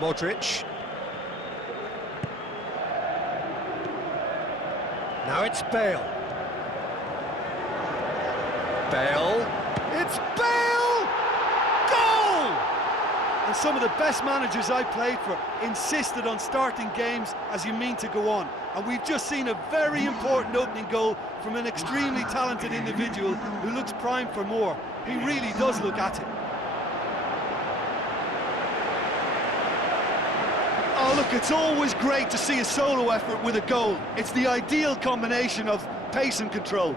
Modric. Now it's Bale. Bale. It's Bale! Goal! And some of the best managers I played for insisted on starting games as you mean to go on. And we've just seen a very important opening goal from an extremely talented individual who looks primed for more. He really does look at it. Oh, look, it's always great to see a solo effort with a goal. It's the ideal combination of pace and control.